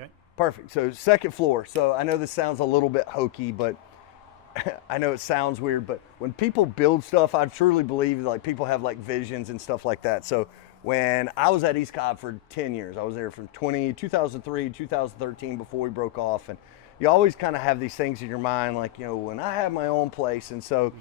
Okay. Perfect. So second floor. So I know this sounds a little bit hokey, but I know it sounds weird, but when people build stuff, I truly believe like people have like visions and stuff like that. So when I was at East Cobb for 10 years, I was there from 2003, 2013 before we broke off. And you always kind of have these things in your mind, like, you know, when I have my own place. And so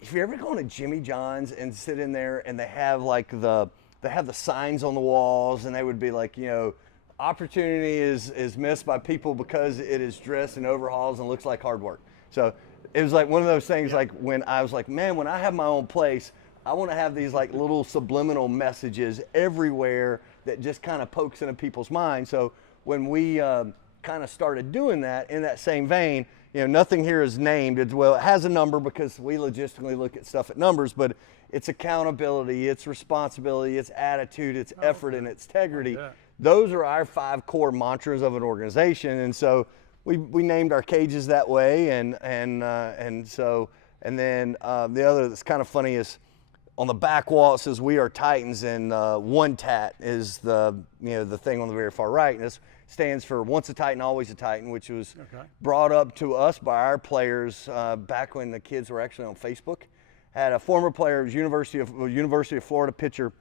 if you're ever going to Jimmy John's and sit in there and they have like they have the signs on the walls and they would be like, you know, opportunity is missed by people because it is dressed in overalls and looks like hard work. So it was like one of those things, like when I was like, man, when I have my own place, I want to have these like little subliminal messages everywhere that just kind of pokes into people's minds. So when we kind of started doing that in that same vein, you know, nothing here is named. It has a number because we logistically look at stuff at numbers, but it's accountability, it's responsibility, it's attitude, it's effort, and it's integrity. Those are our 5 core mantras of an organization. And so we named our cages that way. And then the other that's kind of funny is on the back wall, it says "We are Titans," and one tat is the thing on the very far right. And this stands for "Once a Titan, always a Titan," which was brought up to us by our players back when the kids were actually on Facebook. Had a former player, University of Florida pitcher.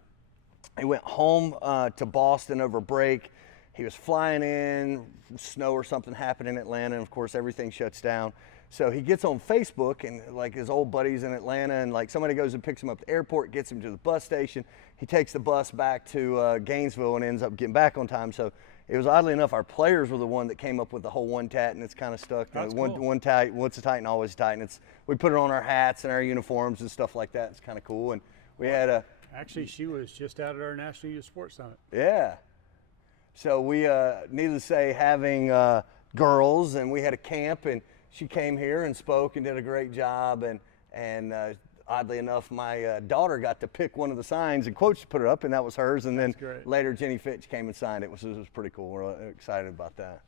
He went home to Boston over break. He was flying in, snow or something happened in Atlanta, and of course everything shuts down. So he gets on Facebook and like his old buddies in Atlanta, and like somebody goes and picks him up at the airport, gets him to the bus station. He takes the bus back to Gainesville and ends up getting back on time. So it was, oddly enough, our players were the one that came up with the whole one tat, and it's kind of stuck. That's one, cool. one tat, once a Titan, always a Titan. We put it on our hats and our uniforms and stuff like that. It's kind of cool. And we had a Actually, she was just out at our National Youth Sports Summit. yeah. So we, needless to say, having girls, and we had a camp, and she came here and spoke and did a great job. And oddly enough, my daughter got to pick one of the signs and quotes to put it up, and that was hers. And then great. later, Jenny Fitch came and signed it. It was pretty cool. We're excited about that.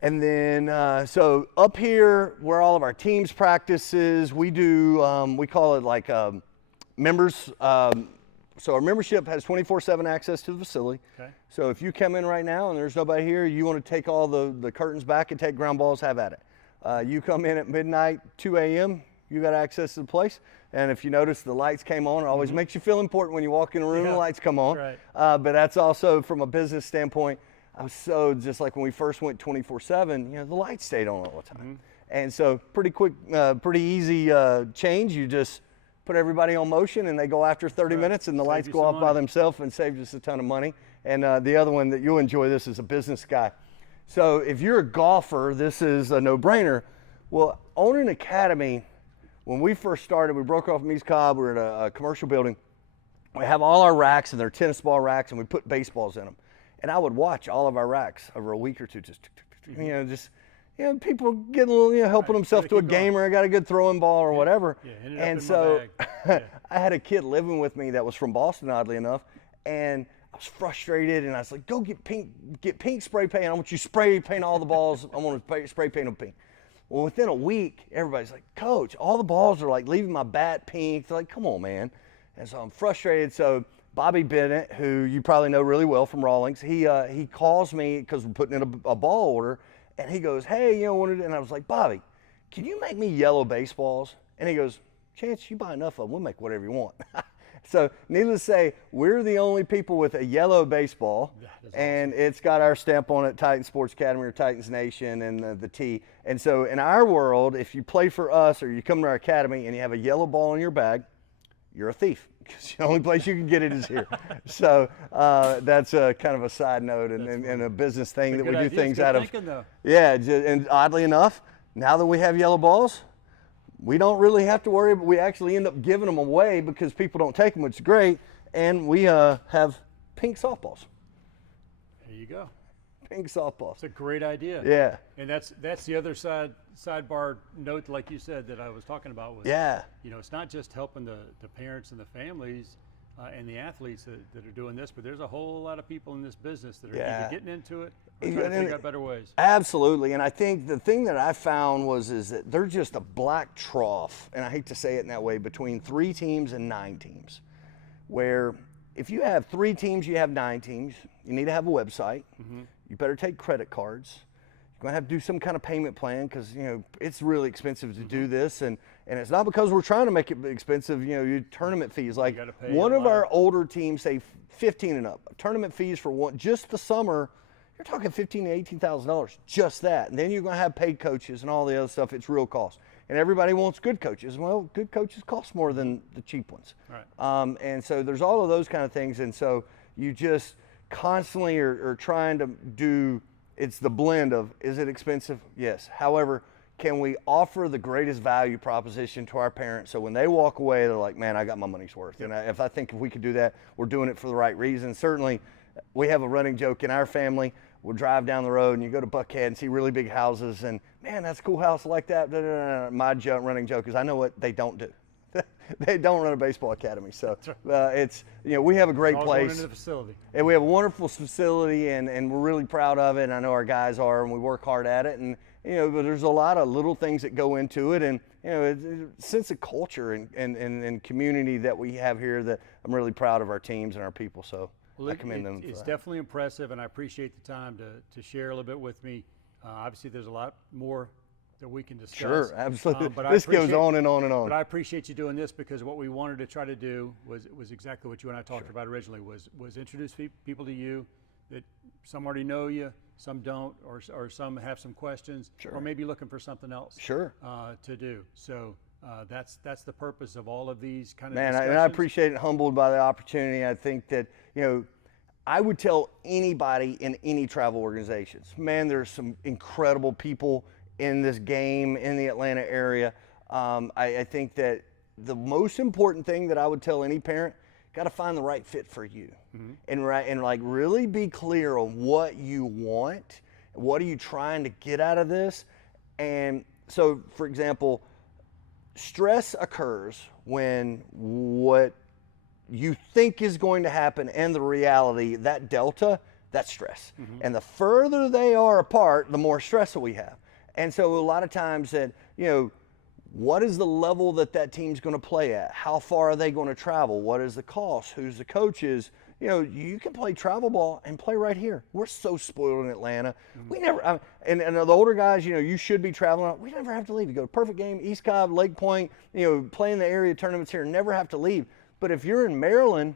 And then, so up here, where all of our teams practices, we do, we call it like members. So our membership has 24/7 access to the facility. Okay. So if you come in right now and there's nobody here, you want to take all the curtains back and take ground balls, have at it. You come in at midnight, 2 a.m., you got access to the place. And if you notice the lights came on, it always makes you feel important when you walk in a room and the lights come on. Right. But that's also from a business standpoint. I was so, just like when we first went 24/7, the lights stayed on all the time. And so pretty quick, pretty easy change. You just put everybody on motion and they go after 30 minutes and the lights go off by themselves and saves us a ton of money. And the other one that you'll enjoy this is a business guy. So if you're a golfer, this is a no-brainer. Well, owning an academy, when we first started, we broke off from East Cobb, we were in a commercial building. We have all our racks, and they're tennis ball racks, and we put baseballs in them. And I would watch all of our racks over a week or two, just people getting a little, helping themselves to a gamer. I got a good throwing ball or whatever. And so I had a kid living with me that was from Boston, oddly enough, and I was frustrated, and I was like, go get pink spray paint. I want you to spray paint all the balls. I want to spray paint them pink. Well, within a week, everybody's like, Coach, all the balls are like leaving my bat pink. They're like, come on, man. And so I'm frustrated. So Bobby Bennett, who you probably know really well from Rawlings, he calls me because we're putting in a ball order, and he goes, hey, and I was like, Bobby, can you make me yellow baseballs? And he goes, Chance, you buy enough of them, we'll make whatever you want. So needless to say, we're the only people with a yellow baseball, and it's got our stamp on it, Titan Sports Academy or Titans Nation and the T. And so in our world, if you play for us or you come to our academy and you have a yellow ball in your bag, you're a thief, because the only place you can get it is here. So that's kind of a side note and a business thing that we do things out of. Yeah, and oddly enough, now that we have yellow balls, we don't really have to worry, but we actually end up giving them away because people don't take them, which is great. And we have pink softballs. There you go. Pink softballs. It's a great idea. Yeah. And that's the other sidebar note, like you said, that I was talking about. Was, it's not just helping the parents and the families and the athletes that are doing this, but there's a whole lot of people in this business that are either getting into it or trying to figure out better ways. Absolutely. And I think the thing that I found is that they're just a black trough, and I hate to say it in that way, between 3 teams and 9 teams, where if you have 3 teams, you have 9 teams. You need to have a website. You better take credit cards. You're going to have to do some kind of payment plan because, you know, it's really expensive to do this. And it's not because we're trying to make it expensive, you know, your tournament fees. Like one of our older teams, say 15 and up, tournament fees for just the summer, you're talking $15,000 to $18,000, just that. And then you're going to have paid coaches and all the other stuff. It's real cost. And everybody wants good coaches. Well, good coaches cost more than the cheap ones. Right. And so there's all of those kind of things. And so you just constantly are trying to do, it's the blend of, is it expensive? Yes. However, can we offer the greatest value proposition to our parents so when they walk away, they're like, man, I got my money's worth. And if we could do that, we're doing it for the right reason. Certainly, we have a running joke in our family. We'll drive down the road and you go to Buckhead and see really big houses and, man, that's a cool house like that. My running joke is I know what they don't do. They don't run a baseball academy. So it's, you know, we have a great place. Going into the facility. And we have a wonderful facility and we're really proud of it. And I know our guys are, and we work hard at it. And, you know, but there's a lot of little things that go into it. And, you know, it's a sense of culture and community that we have here that I'm really proud of our teams and our people. So. Well, I commend them for it's that. definitely impressive, and I appreciate the time to share a little bit with me. Obviously, there's a lot more that we can discuss. Sure, absolutely. But this goes on and on and on. But I appreciate you doing this because what we wanted to try to do was exactly what you and I talked about originally, was introduce people to you that some already know you, some don't, or some have some questions, or maybe looking for something else to do. So that's the purpose of all of these kind of discussions. And I appreciate it, humbled by the opportunity. I think that, you know, I would tell anybody in any travel organizations, man, there's some incredible people in this game in the Atlanta area. I think that the most important thing that I would tell any parent, got to find the right fit for you, and like really be clear on what you want, what are you trying to get out of this. And so, for example, stress occurs when what you think is going to happen and the reality, that delta, that's stress. And the further they are apart, the more stress that we have. And so a lot of times that, you know, what is the level that team's going to play at? How far are they going to travel? What is the cost? Who's the coaches? You know, you can play travel ball and play right here. We're so spoiled in Atlanta. We never, and the older guys, you know, you should be traveling. We never have to leave. You go to Perfect Game, East Cobb, Lake Point, you know, play in the area tournaments here, never have to leave. But if you're in Maryland,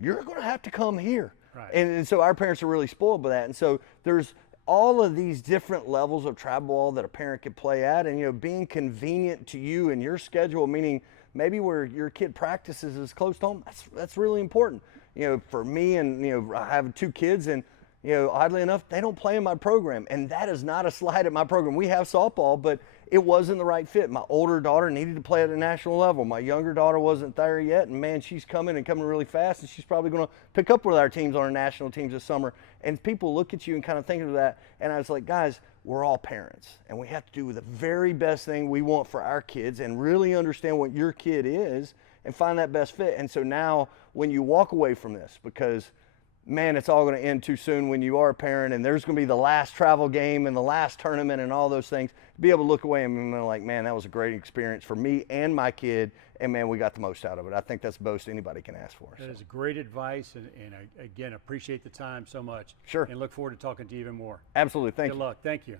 you're going to have to come here. Right. And so our parents are really spoiled by that. And so there's all of these different levels of travel ball that a parent could play at, and, you know, being convenient to you and your schedule, meaning maybe where your kid practices is close to home. That's really important. You know, for me, and, you know, I have 2 kids, and, you know, oddly enough, they don't play in my program, and that is not a slight at my program. We have softball, but it wasn't the right fit. My older daughter needed to play at a national level. My younger daughter wasn't there yet, and man, she's coming really fast, and she's probably going to pick up with our teams on our national teams this summer. And people look at you and kind of think of that, and I was like, guys, we're all parents, and we have to do the very best thing we want for our kids and really understand what your kid is and find that best fit. And so now when you walk away from this, because man, it's all going to end too soon when you are a parent, and there's going to be the last travel game and the last tournament and all those things, be able to look away and be like, man, that was a great experience for me and my kid, and man, we got the most out of it. I think that's the most anybody can ask for. That is great advice, and I, again, appreciate the time so much. Sure. And look forward to talking to you even more. Absolutely. Thank you. Good luck. Thank you.